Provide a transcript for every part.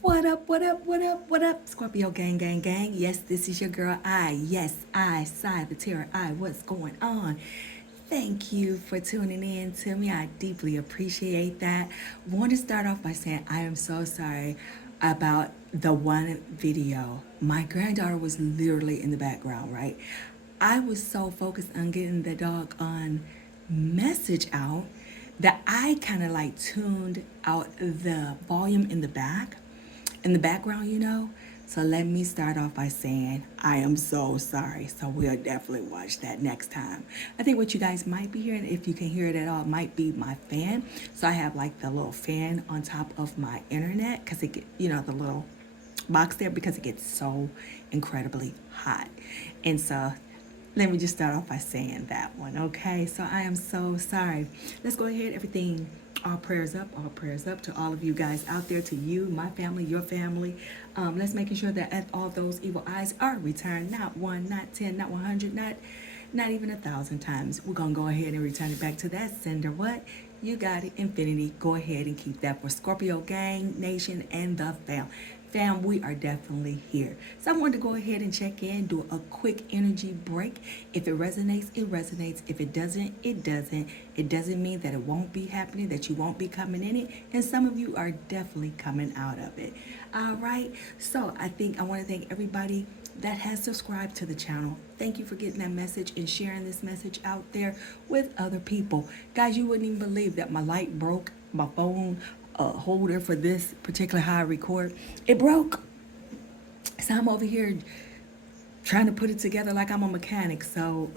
What up, what up, what up, what up, Scorpio gang, gang, gang. Yes, this is your girl, Yes, Sai, the terror, What's going on? Thank you for tuning in to me. I deeply appreciate that. Want to start off by saying I am so sorry about the one video. My granddaughter was literally in the background, right? I was so focused on getting the dog on message out that I kind of like tuned out the volume in the background. So let me start off by saying I am so sorry. So we'll definitely watch that next time. I think what you guys might be hearing, if you can hear it at all, might be my fan. So I have like the little fan on top of my internet because it get, the little box there because it gets so incredibly hot. And so let me just start off by saying that one, okay? So I am so sorry. Let's go ahead, everything. All prayers up to all of you guys out there, to you, my family, your family. Let's making sure that all those evil eyes are returned, not one, not 10, not 100, not even 1,000 times. We're gonna go ahead and return it back to that sender. What? You got it, infinity. Go ahead and keep that for Scorpio gang, nation, and the fam. Fam, we are definitely here. So I wanted to go ahead and check in, do a quick energy break. If it resonates, it resonates. If it doesn't, it doesn't. It doesn't mean that it won't be happening, that you won't be coming in it. And some of you are definitely coming out of it. All right. So I want to thank everybody that has subscribed to the channel. Thank you for getting that message and sharing this message out there with other people. Guys, you wouldn't even believe that my light broke, my phone holder for this particular how I record, it broke. So I'm over here trying to put it together like I'm a mechanic. So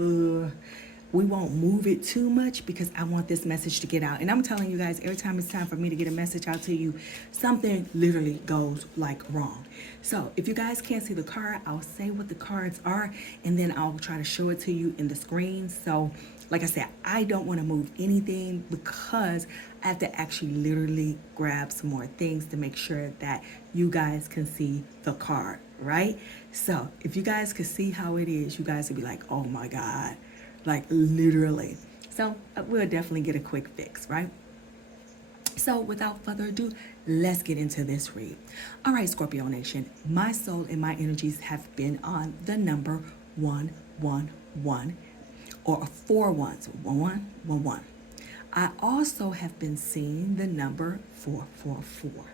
we won't move it too much because I want this message to get out. And I'm telling you guys, every time it's time for me to get a message out to you, something literally goes like wrong. So if you guys can't see the card, I'll say what the cards are and then I'll try to show it to you in the screen. So like I said, I don't want to move anything because I have to actually literally grab some more things to make sure that you guys can see the card, right? So if you guys could see how it is, you guys would be like, oh my God, like literally. So we'll definitely get a quick fix, right? So without further ado, let's get into this read. All right, Scorpio Nation, my soul and my energies have been on the number 111 or four ones, 1111. I also have been seeing the number 444.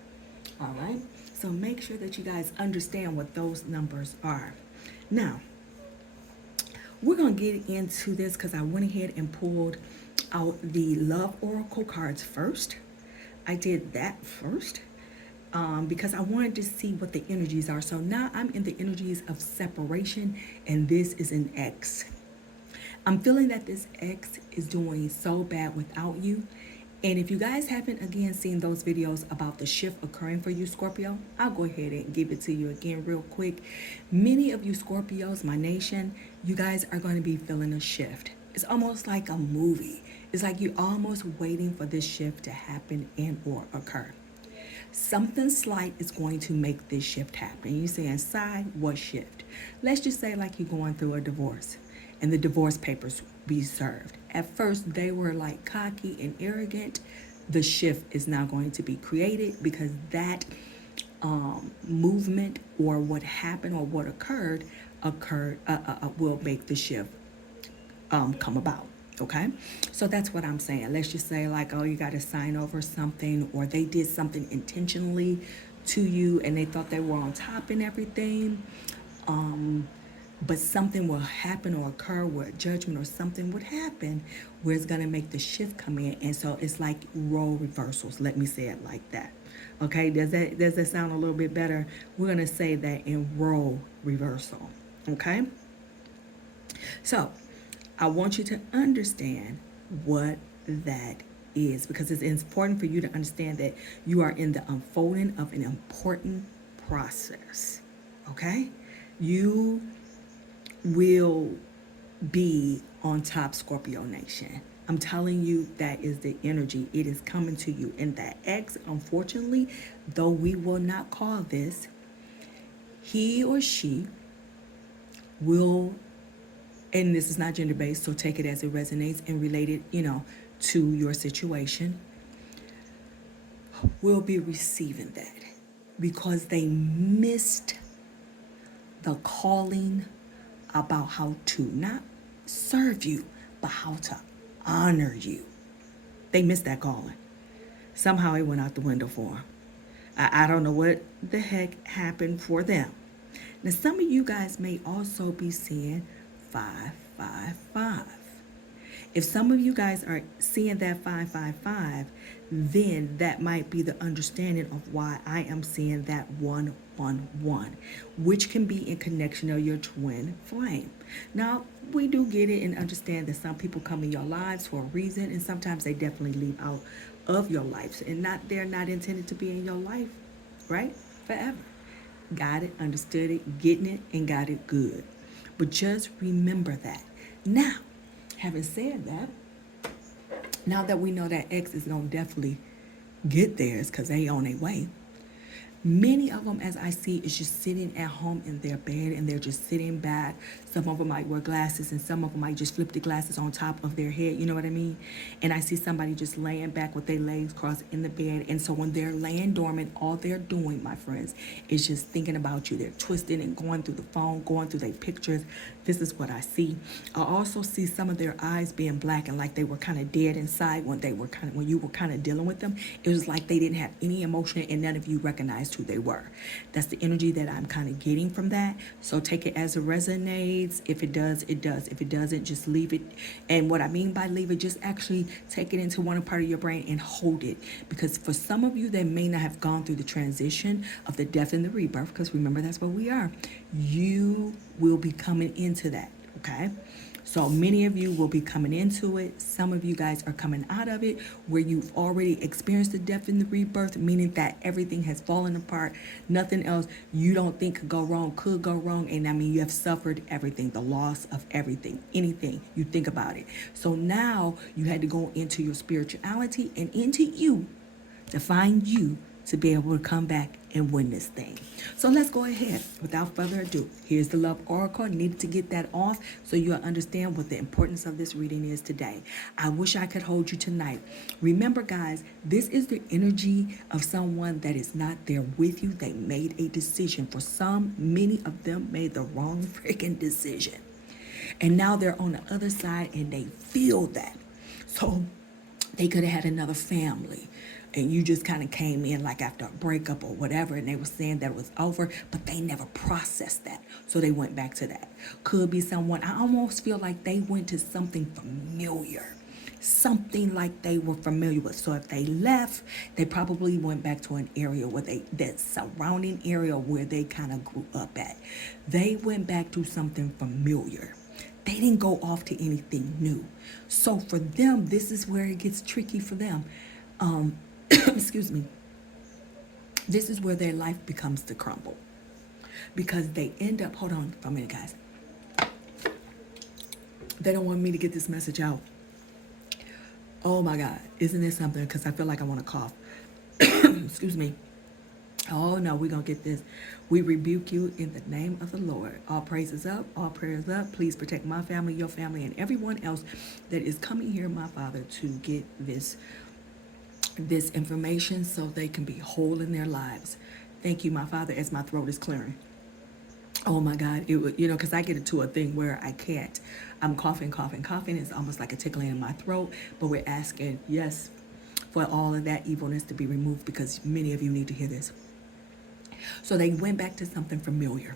All right, so make sure that you guys understand what those numbers are. Now, we're going to get into this because I went ahead and pulled out the Love Oracle cards first. I did that first because I wanted to see what the energies are. So now I'm in the energies of separation, and this is an X. I'm feeling that this X is doing so bad without you. And if you guys haven't again seen those videos about the shift occurring for you, Scorpio, I'll go ahead and give it to you again real quick. Many of you Scorpios, my nation, you guys are going to be feeling a shift. It's almost like a movie. It's like you're almost waiting for this shift to happen and or occur. Something slight is going to make this shift happen. You say inside, what shift? Let's just say like you're going through a divorce and the divorce papers be served. At first, they were like cocky and arrogant. The shift is now going to be created because that movement or what happened or what occurred will make the shift come about. Okay, so that's what I'm saying. Let's just say like, oh, you got to sign over something, or they did something intentionally to you and they thought they were on top and everything. But something will happen or occur where judgment or something would happen where it's going to make the shift come in. And so it's like role reversals. Let me say it like that. Okay, does that sound a little bit better? We're going to say that in role reversal. Okay, so I want you to understand what that is because it's important for you to understand that you are in the unfolding of an important process. Okay, you will be on top, Scorpio Nation. I'm telling you, that is the energy. It is coming to you. And that X, unfortunately, though we will not call this, he or she will, and this is not gender based, so take it as it resonates and relate it, to your situation, will be receiving that. because they missed the calling about how to not serve you, but how to honor you. They missed that calling. Somehow it went out the window for them. I don't know what the heck happened for them. Now, some of you guys may also be seeing 555. If some of you guys are seeing that 555, then that might be the understanding of why I am seeing that 111, which can be in connection of your twin flame. Now, we do get it and understand that some people come in your lives for a reason, and sometimes they definitely leave out of your lives, and they're not intended to be in your life, right? Forever. Got it, understood it, getting it, and got it good. But just remember that. Now, having said that, now that we know that X is going to definitely get theirs because they on their way, many of them, as I see, is just sitting at home in their bed and they're just sitting back. Some of them might wear glasses and some of them might just flip the glasses on top of their head, you know what I mean? And I see somebody just laying back with their legs crossed in the bed. And so when they're laying dormant, all they're doing, my friends, is just thinking about you. They're twisting and going through the phone, going through their pictures. This is what I see. I also see some of their eyes being black and like they were kind of dead inside when you were kind of dealing with them. It was like they didn't have any emotion and none of you recognized who they were. That's the energy that I'm kind of getting from that. So take it as it resonates. If it does, it does. If it doesn't, just leave it. And what I mean by leave it, just actually take it into one part of your brain and hold it. Because for some of you that may not have gone through the transition of the death and the rebirth, because remember that's what we are, you will be coming into that, okay? So many of you will be coming into it. Some of you guys are coming out of it where you've already experienced the death and the rebirth, meaning that everything has fallen apart. Nothing else you don't think could go wrong. And I mean, you have suffered everything, the loss of everything, anything you think about it. So now you had to go into your spirituality and into you to find you to be able to come back and win this thing. So let's go ahead. Without further ado, here's the Love Oracle. I needed to get that off so you'll understand what the importance of this reading is today. I wish I could hold you tonight. Remember, guys, this is the energy of someone that is not there with you. They made a decision. For some, many of them made the wrong freaking decision. And now they're on the other side and they feel that. So they could have had another family. And you just kind of came in like after a breakup or whatever, and they were saying that it was over, but they never processed that. So they went back to that. Could be someone, I almost feel like they went to something familiar. Something like they were familiar with. So if they left, they probably went back to an area where that surrounding area where they kind of grew up at. They went back to something familiar. They didn't go off to anything new. So for them, this is where it gets tricky for them. Excuse me. This is where their life becomes to crumble. Because they end up, hold on for a minute, guys. They don't want me to get this message out. Oh my God, isn't it something? Because I feel like I want to cough. Excuse me. Oh no, we're going to get this. We rebuke you in the name of the Lord. All praises up, all prayers up. Please protect my family, your family, and everyone else that is coming here, my Father, to get this information so they can be whole in their lives. Thank you, my Father, as my throat is clearing. Oh my God, because I get into a thing where I can't. I'm coughing. It's almost like a tickling in my throat, but we're asking, yes, for all of that evilness to be removed because many of you need to hear this. So they went back to something familiar.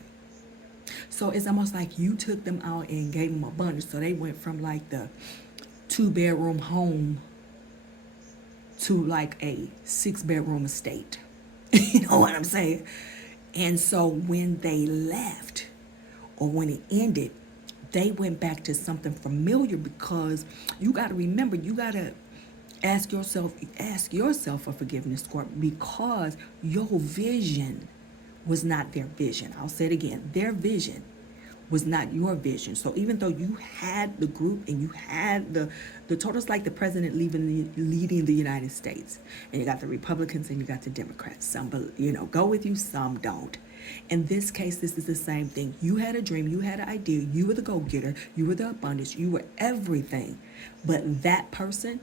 So it's almost like you took them out and gave them a bunch. So they went from like the 2-bedroom home to like a 6-bedroom estate. You know what I'm saying? And so when they left or when it ended, they went back to something familiar because you got to remember, you got to ask yourself for forgiveness, Scorpio, because your vision was not their vision. I'll say it again. Their vision was not your vision. So even though you had the group and you had the total, it's like the president leading the United States, and you got the Republicans and you got the Democrats. Some, go with you, some don't. In this case, this is the same thing. You had a dream, you had an idea, you were the go-getter, you were the abundance, you were everything. But that person,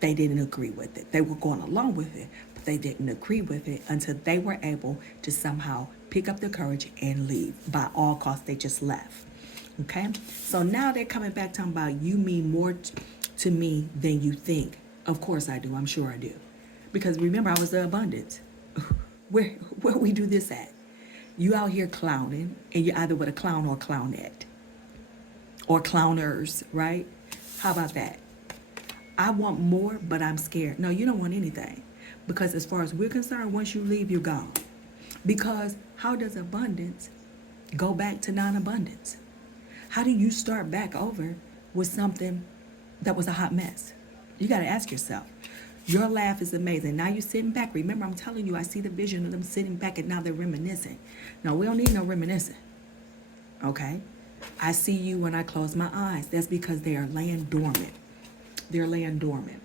they didn't agree with it. They were going along with it, but They didn't agree with it until they were able to somehow pick up the courage and leave. By all costs, they just left. Okay? So now they're coming back talking about you mean more to me than you think. Of course I do. I'm sure I do. Because remember, I was the abundance. Where we do this at? You out here clowning, and you're either with a clown or a clownette. Or clowners, right? How about that? I want more, but I'm scared. No, you don't want anything. Because as far as we're concerned, once you leave, you're gone. Because how does abundance go back to non-abundance? How do you start back over with something that was a hot mess? You got to ask yourself. Your laugh is amazing. Now you're sitting back. Remember, I'm telling you, I see the vision of them sitting back, and now they're reminiscing. No, we don't need no reminiscing. Okay? I see you when I close my eyes. That's because they are laying dormant. They're laying dormant.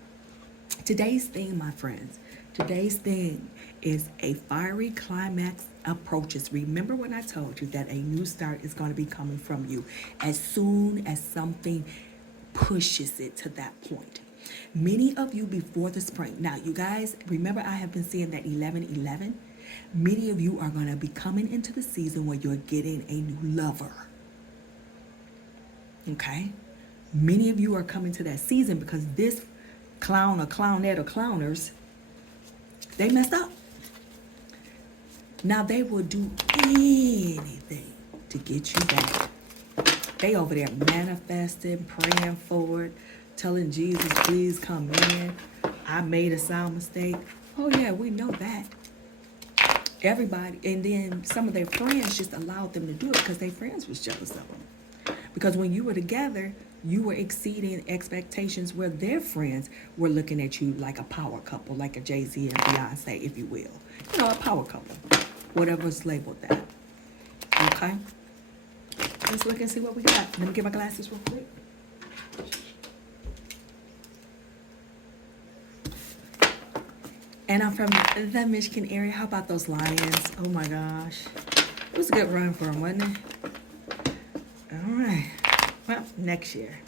Today's theme, my friends, today's theme is a fiery climax approaches. Remember when I told you that a new start is going to be coming from you as soon as something pushes it to that point. Many of you before the spring. Now, you guys, remember I have been seeing that 11-11. Many of you are going to be coming into the season where you're getting a new lover. Okay? Many of you are coming to that season because this clown or clownette or clowners, they messed up. Now they will do anything to get you back. They over there manifesting, praying for it, telling Jesus, please come in. I made a sound mistake. Oh yeah, we know that. Everybody, and then some of their friends just allowed them to do it because their friends was jealous of them. Because when you were together, you were exceeding expectations where their friends were looking at you like a power couple, like a Jay-Z and Beyonce, if you will. You know, a power couple, whatever's labeled that. Okay? Let's look and see what we got. Let me get my glasses real quick. And I'm from the Michigan area. How about those Lions? Oh my gosh. It was a good run for them, wasn't it? All right. Well, next year.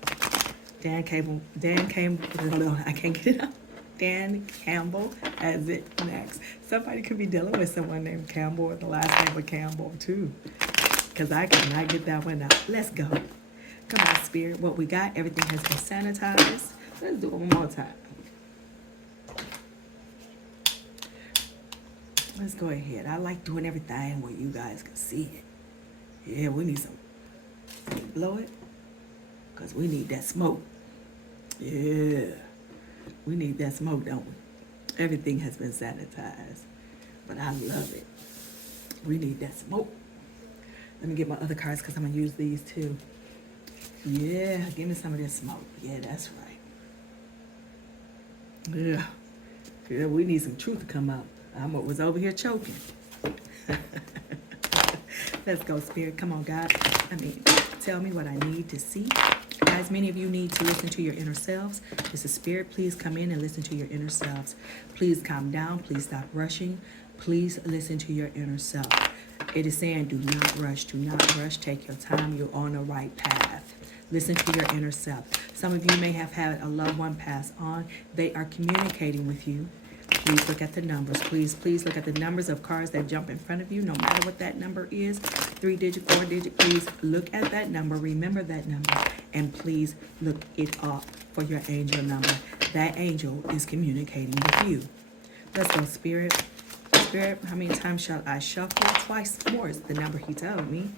Dan Campbell, I can't get it up. Dan Campbell has it next. Somebody could be dealing with someone named Campbell with the last name of Campbell too. Because I cannot get that one out. Let's go. Come on, Spirit. What we got, everything has been sanitized. Let's do it one more time. Let's go ahead. I like doing everything where you guys can see it. Yeah, we need some. Blow it. Because we need that smoke. Yeah. We need that smoke, don't we? Everything has been sanitized. But I love it. We need that smoke. Let me get my other cards because I'm going to use these too. Yeah, give me some of this smoke. Yeah, that's right. Yeah. Yeah, we need some truth to come out. I was over here choking. Let's go, Spirit. Come on, God. Tell me what I need to see. Guys, many of you need to listen to your inner selves. It's a Spirit. Please come in and listen to your inner selves. Please calm down. Please stop rushing. Please listen to your inner self. It is saying, do not rush. Do not rush. Take your time. You're on the right path. Listen to your inner self. Some of you may have had a loved one pass on. They are communicating with you. Please look at the numbers. Please look at the numbers of cars that jump in front of you, no matter what that number is. 3-digit, 4-digit. Please look at that number. Remember that number. And please look it up for your angel number. That angel is communicating with you. Let's go, Spirit. Spirit, how many times shall I shuffle? Twice more is the number he told me.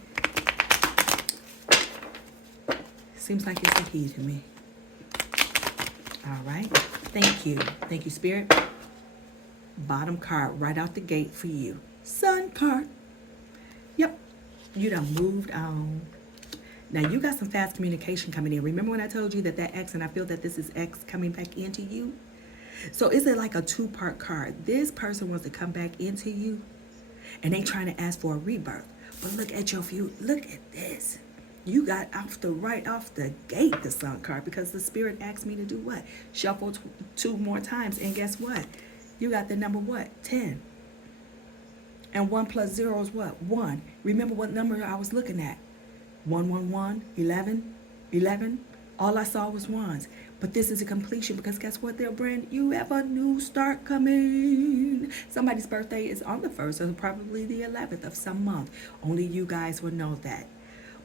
Seems like it's a he to me. All right. Thank you. Thank you, Spirit. Bottom card right out the gate for you. Sun card. Yep. You done moved on. Now, you got some fast communication coming in. Remember when I told you that X, and I feel that this is X coming back into you? So is it like a two-part card? This person wants to come back into you, and they trying to ask for a rebirth. But look at your view. Look at this. You got right off the gate the Sun card because the Spirit asked me to do what? Shuffle two more times, and guess what? You got the number what? 10. And 1 plus 0 is what? 1. Remember what number I was looking at? 1, 1, 1, 11, 11. All I saw was ones. But this is a completion because guess what? They're brand. You have a new start coming. Somebody's birthday is on the 1st or probably the 11th of some month. Only you guys will know that.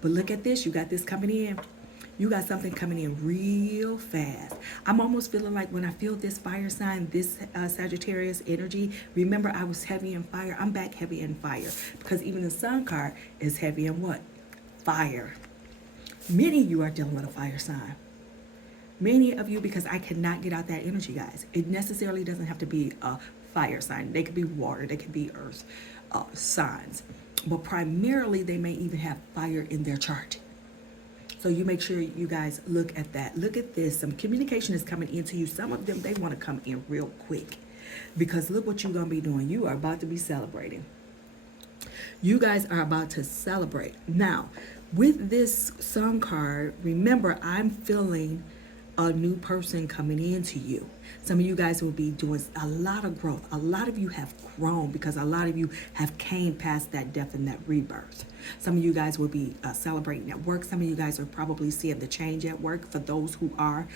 But look at this. You got this coming in. You got something coming in real fast. I'm almost feeling like when I feel this fire sign, this Sagittarius energy, remember I was heavy in fire. I'm back heavy in fire because even the sun card is heavy in what? Fire. Many of you are dealing with a fire sign. Many of you, because I cannot get out that energy, guys. It necessarily doesn't have to be a fire sign. They could be water. They could be earth signs. But primarily, they may even have fire in their chart. So you make sure you guys look at that. Look at this. Some communication is coming into you. Some of them, they want to come in real quick. Because look what you're going to be doing. You are about to be celebrating. You guys are about to celebrate. Now, with this sun card, remember, I'm feeling a new person coming into you. Some of you guys will be doing a lot of growth. A lot of you have grown because a lot of you have came past that death and that rebirth. Some of you guys will be celebrating at work. Some of you guys are probably seeing the change at work. For those who are,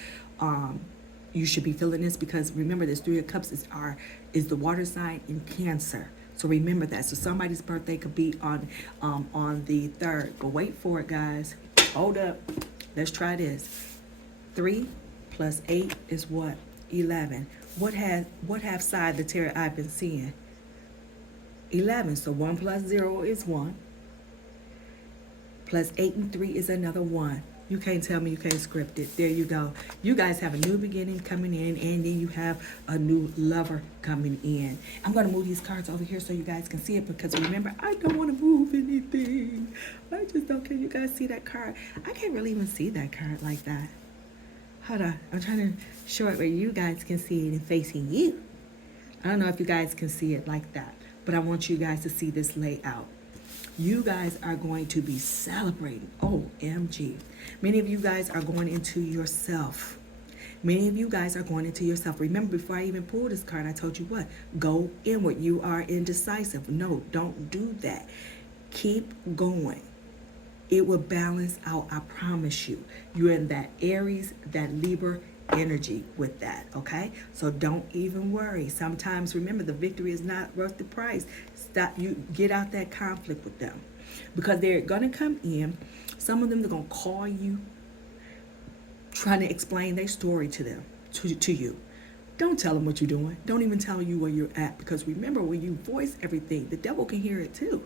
you should be feeling this because remember, this 3 of Cups is the water sign in Cancer. So remember that. So somebody's birthday could be on the 3rd. But wait for it, guys. Hold up. Let's try this. 3 plus 8 is what? 11. What half side the tarot I've been seeing? 11. So 1 plus 0 is 1. Plus 8 and 3 is another 1. You can't tell me you can't script it. There you go. You guys have a new beginning coming in, and then you have a new lover coming in. I'm going to move these cards over here so you guys can see it because remember, I don't want to move anything. I just don't care. You guys see that card? I can't really even see that card like that. Hold on. I'm trying to show it where you guys can see it and facing you. I don't know if you guys can see it like that, but I want you guys to see this layout. You guys are going to be celebrating. OMG. Many of you guys are going into yourself. Many of you guys are going into yourself. Remember, before I even pulled this card, I told you what? Go inward. You are indecisive. No, don't do that. Keep going. It will balance out, I promise you. You're in that Aries, that Libra energy with that, okay? So don't even worry. Sometimes, remember, the victory is not worth the price. Stop. You get out that conflict with them because they're going to come in. Some of them, they're going to call you, trying to explain their story to them, to you. Don't tell them what you're doing. Don't even tell you where you're at because remember, when you voice everything, the devil can hear it too.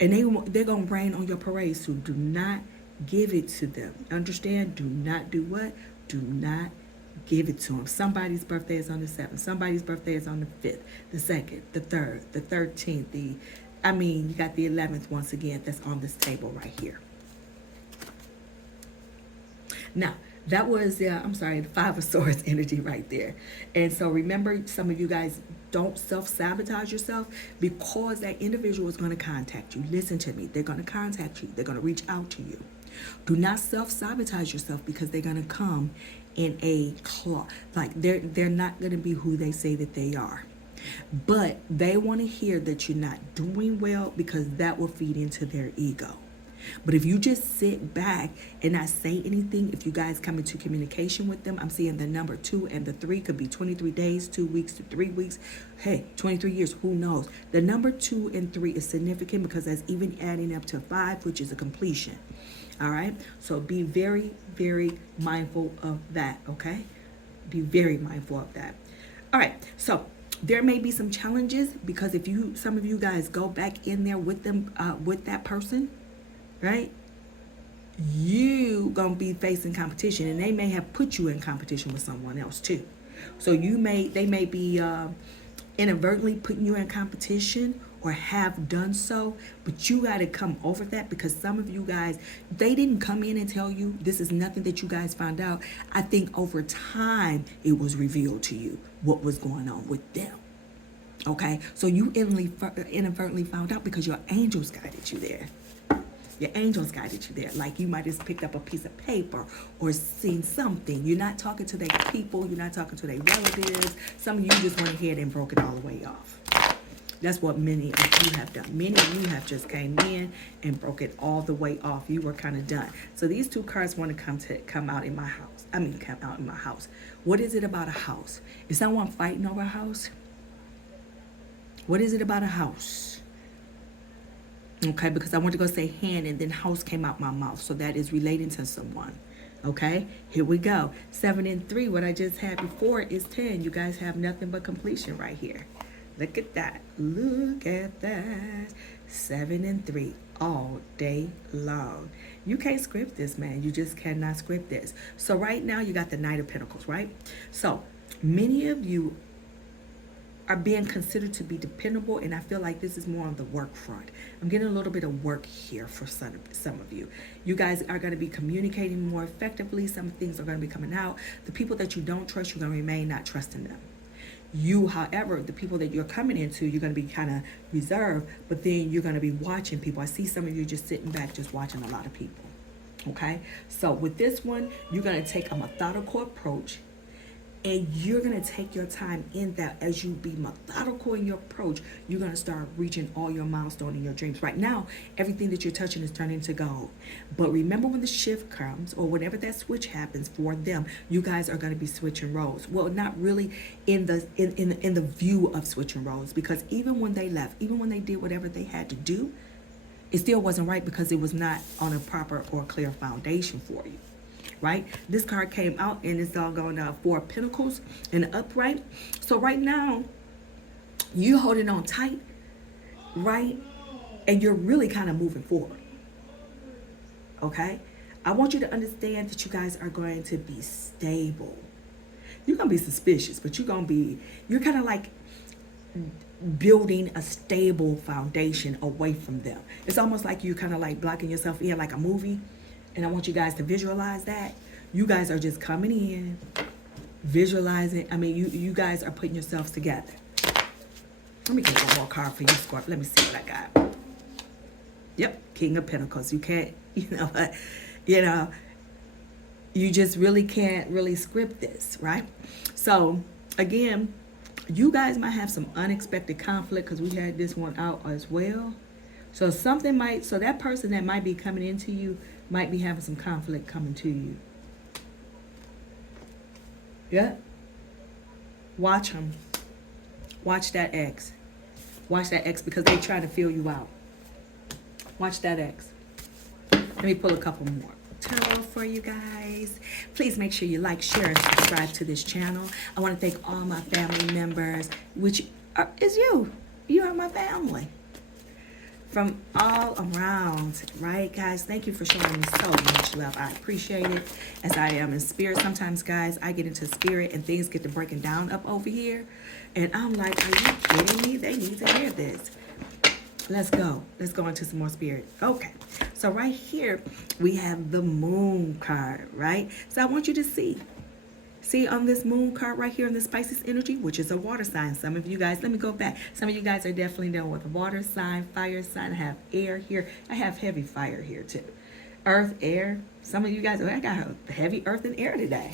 And they're going to rain on your parade, so do not give it to them. Understand? Do not do what? Do not give it to them. Somebody's birthday is on the 7th. Somebody's birthday is on the 5th, the 2nd, the 3rd, the 13th. You got the 11th once again that's on this table right here. Now, that was, the 5 of Swords energy right there. And so remember, some of you guys don't self-sabotage yourself because that individual is going to contact you. Listen to me. They're going to contact you. They're going to reach out to you. Do not self-sabotage yourself because they're going to come in a claw. Like they're not going to be who they say that they are. But they want to hear that you're not doing well because that will feed into their ego. But if you just sit back and not say anything, if you guys come into communication with them, I'm seeing the number 2 and the 3 could be 23 days, 2 weeks to 3 weeks. Hey, 23 years, who knows? The number 2 and 3 is significant because that's even adding up to 5, which is a completion. All right? So be very, very mindful of that, okay? Be very mindful of that. All right, so there may be some challenges because if some of you guys go back in there with them, with that person, right? You gonna be facing competition, and they may have put you in competition with someone else too. So they may be inadvertently putting you in competition or have done so, but you got to come over that because some of you guys, they didn't come in and tell you. This is nothing that you guys found out. I think over time it was revealed to you what was going on with them. Okay, so you inadvertently found out because your angels guided you there. Your angels guided you there. Like you might have picked up a piece of paper or seen something. You're not talking to their people. You're not talking to their relatives. Some of you just went ahead and broke it all the way off. That's what many of you have done. Many of you have just came in and broke it all the way off. You were kind of done. So these two cards want to come out in my house. Come out in my house. What is it about a house? Is someone fighting over a house? What is it about a house? Okay, because I want to go say hand and then house came out my mouth. So that is relating to someone. Okay, here we go. 7 and 3, what I just had before is 10. You guys have nothing but completion right here. Look at that. Look at that. 7 and 3 all day long. You can't script this, man. You just cannot script this. So right now you got the Knight of Pentacles, right? So many of you are being considered to be dependable, and I feel like this is more on the work front. I'm getting a little bit of work here for some of you. You guys are going to be communicating more effectively. Some things are going to be coming out. The people that you don't trust, you're going to remain not trusting them. You, however, the people that you're coming into, you're going to be kind of reserved, but then you're going to be watching people. I see some of you just sitting back, just watching a lot of people. Okay? So with this one, you're going to take a methodical approach, and you're going to take your time in that. As you be methodical in your approach, you're going to start reaching all your milestones in your dreams. Right now, everything that you're touching is turning to gold. But remember, when the shift comes, or whenever that switch happens for them, you guys are going to be switching roles. Well, not really in the view of switching roles, because even when they left, even when they did whatever they had to do, it still wasn't right, because it was not on a proper or clear foundation for you. Right? This card came out and it's all going 4 of Pentacles and upright. So right now, you're holding on tight, right? And you're really kind of moving forward. Okay? I want you to understand that you guys are going to be stable. You're going to be suspicious, but you're kind of like building a stable foundation away from them. It's almost like you're kind of like blocking yourself in like a movie. And I want you guys to visualize that. You guys are just coming in, visualizing. I mean, you guys are putting yourselves together. Let me get one more card for you, Scorpio. Let me see what I got. Yep, King of Pentacles. You can't, you just really can't really script this, right? So, again, you guys might have some unexpected conflict, because we had this one out as well. So that person that might be coming into you might be having some conflict coming to you. Yeah. Watch them. Watch that ex. Watch that ex, because they try to feel you out. Watch that ex. Let me pull a couple more tarot for you guys. Please make sure you like, share, and subscribe to this channel. I want to thank all my family members, which is you. You are my family. From all around, right, guys? Thank you for showing me so much love. I appreciate it, as I am in spirit. Sometimes, guys, I get into spirit and things get to breaking down up over here, and I'm like, are you kidding me? They need to hear this. Let's go into some more spirit. Okay, so right here we have the Moon card, right? So I want you to see on this Moon card right here in this Pisces energy, which is a water sign. Some of you guys, let me go back. Some of you guys are definitely dealing with a water sign, fire sign. I have air here. I have heavy fire here too. Earth, air. Some of you guys, I got heavy earth and air today,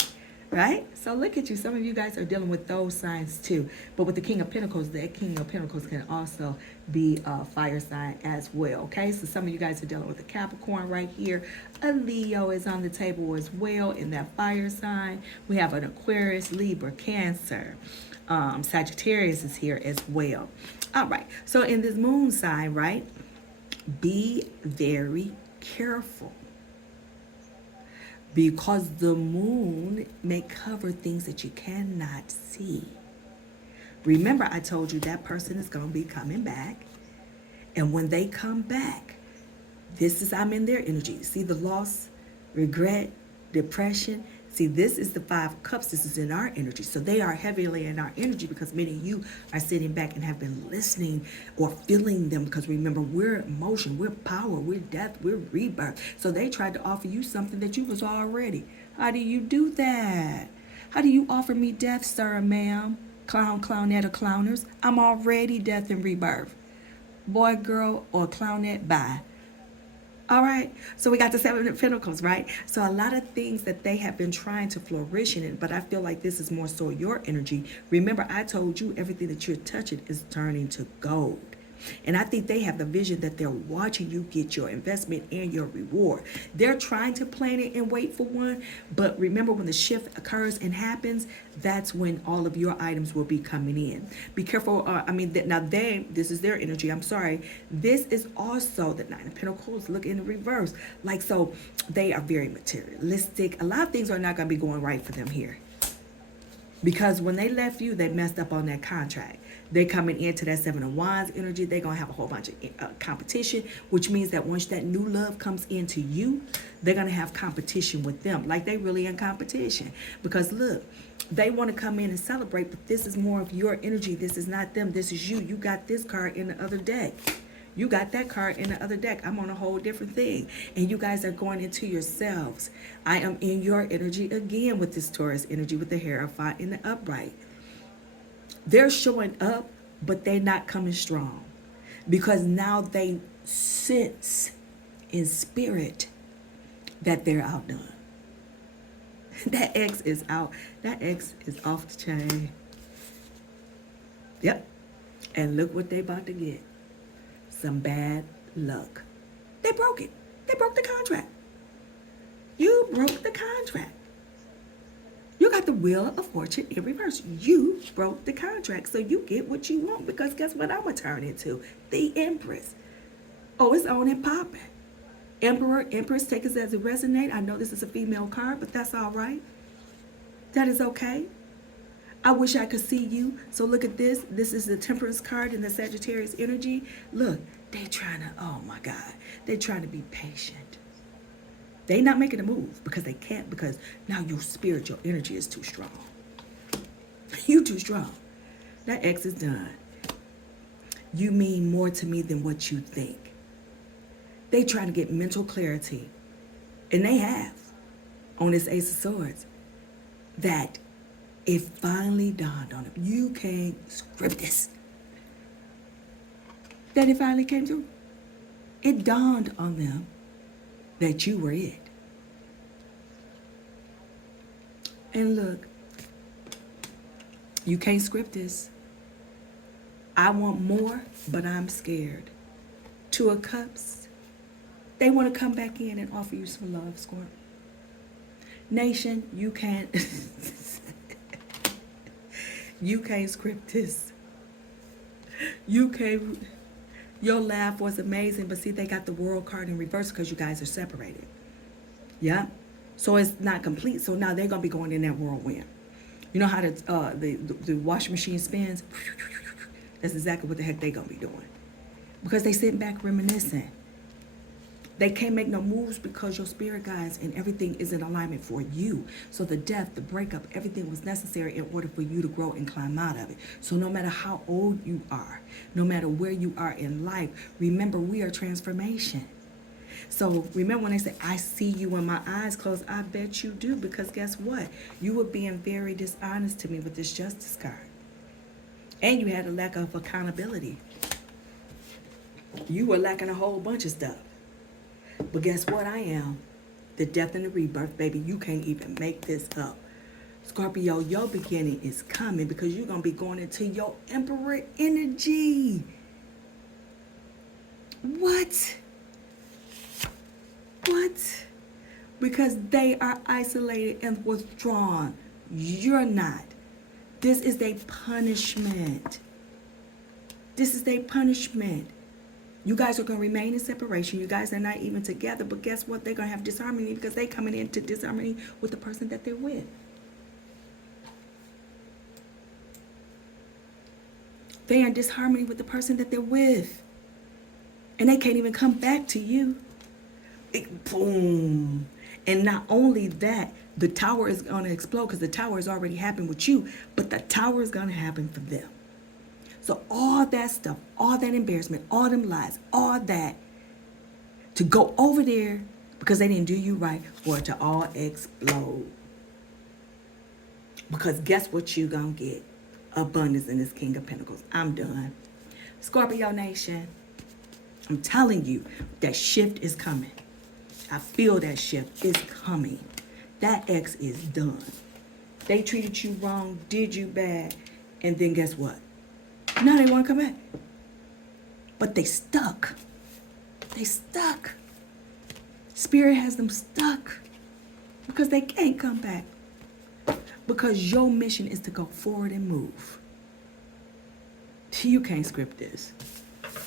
right? So look at you. Some of you guys are dealing with those signs too. But with the King of Pentacles, that King of Pentacles can also be a fire sign as well, okay? So some of you guys are dealing with a Capricorn right here. A Leo is on the table as well in that fire sign. We have an Aquarius, Libra, Cancer. Sagittarius is here as well. All right, so in this Moon sign, right, be very careful, because the moon may cover things that you cannot see. Remember, I told you that person is going to be coming back. And when they come back, I'm in their energy. See the loss, regret, depression. See, this is the 5 of Cups. This is in our energy. So they are heavily in our energy, because many of you are sitting back and have been listening or feeling them. Because remember, we're emotion, we're power, we're death, we're rebirth. So they tried to offer you something that you was already. How do you do that? How do you offer me death, sir, ma'am? Clown, clownette, or clowners? I'm already death and rebirth. Boy, girl, or clownette, bye. All right. So we got the Seven of Pentacles, right? So a lot of things that they have been trying to flourish in it, but I feel like this is more so your energy. Remember, I told you everything that you're touching is turning to gold. And I think they have the vision that they're watching you get your investment and your reward. They're trying to plan it and wait for one, but remember when the shift occurs and happens, that's when all of your items will be coming in. Be careful. Now this is their energy. I'm sorry. This is also the Nine of Pentacles. Look in the reverse. Like, so they are very materialistic. A lot of things are not going to be going right for them here. Because when they left you, they messed up on that contract. They're coming into that Seven of Wands energy. They're going to have a whole bunch of competition, which means that once that new love comes into you, they're going to have competition with them. Like they really in competition. Because look, they want to come in and celebrate, but this is more of your energy. This is not them. This is you. You got this card in the other deck. You got that card in the other deck. I'm on a whole different thing. And you guys are going into yourselves. I am in your energy again with this Taurus energy with the Hierophant in the upright. They're showing up, but they're not coming strong. Because now they sense in spirit that they're outdone. That X is out. That X is off the chain. Yep. And look what they about to get. Some bad luck. They broke it. They broke the contract. You broke the contract. You got the Wheel of Fortune in reverse. You broke the contract. So you get what you want, because guess what I'm going to turn into? The Empress. Oh, it's on and popping. Emperor, Empress, take it as it resonates. I know this is a female card, but that's all right. That is okay. I wish I could see you. So look at this. This is the Temperance card in the Sagittarius energy. Look, they trying to, oh my God, they're trying to be patient. They not making a move because they can't, because now your spiritual energy is too strong. You too strong. That X is done. You mean more to me than what you think. They trying to get mental clarity. And they have on this Ace of Swords that it finally dawned on them. You can't script this. That it finally came through. It dawned on them that you were it. And look, you can't script this. I want more, but I'm scared. Two of Cups. They want to come back in and offer you some love, Scorpio. Nation, you can't. You can't script this. You can't. Your laugh was amazing, but see, they got the World card in reverse because you guys are separated. Yeah. So it's not complete. So now they're gonna be going in that whirlwind. You know how the washing machine spins? That's exactly what the heck they're gonna be doing. Because they sit back reminiscing. They can't make no moves because your spirit guides and everything is in alignment for you. So the death, the breakup, everything was necessary in order for you to grow and climb out of it. So no matter how old you are, no matter where you are in life, remember we are transformation. So remember when they say, I see you when my eyes closed, I bet you do, because guess what? You were being very dishonest to me with this Justice card. And you had a lack of accountability. You were lacking a whole bunch of stuff. But guess what I am? The death and the rebirth, baby. You can't even make this up. Scorpio, your beginning is coming because you're going to be going into your Emperor energy. What? What? Because they are isolated and withdrawn. You're not. This is their punishment. This is their punishment. You guys are going to remain in separation. You guys are not even together. But guess what? They're going to have disharmony because they're coming into disharmony with the person that they're with. They are in disharmony with the person that they're with. And they can't even come back to you. Boom. And not only that, the tower is going to explode because the tower has already happened with you. But the tower is going to happen for them. So all that stuff, all that embarrassment, all them lies, all that, to go over there because they didn't do you right, for it to all explode. Because guess what you gonna get? Abundance in this King of Pentacles. I'm done. Scorpio Nation, I'm telling you, that shift is coming. I feel that shift is coming. That ex is done. They treated you wrong, did you bad, and then guess what? Now they want to come back. But they stuck. They stuck. Spirit has them stuck because they can't come back. Because your mission is to go forward and move. You can't script this.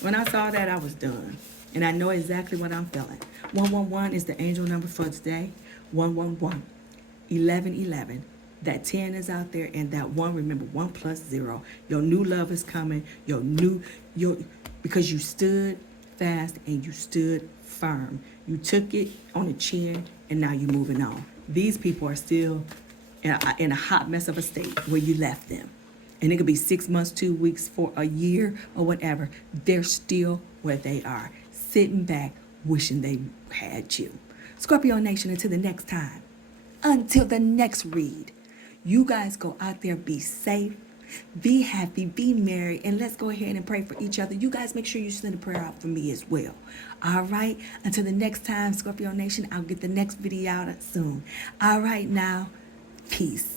When I saw that, I was done. And I know exactly what I'm feeling. 111 is the angel number for today. 111. 1111. That 10 is out there, and that 1, remember, 1 plus 0. Your new love is coming. Because you stood fast and you stood firm. You took it on the chin, and now you're moving on. These people are still in a hot mess of a state where you left them. And it could be 6 months, 2 weeks, for a year, or whatever. They're still where they are, sitting back, wishing they had you. Scorpio Nation, until the next time, until the next read, you guys go out there, be safe, be happy, be merry, and let's go ahead and pray for each other. You guys make sure you send a prayer out for me as well. All right? Until the next time, Scorpio Nation, I'll get the next video out soon. All right, now, peace.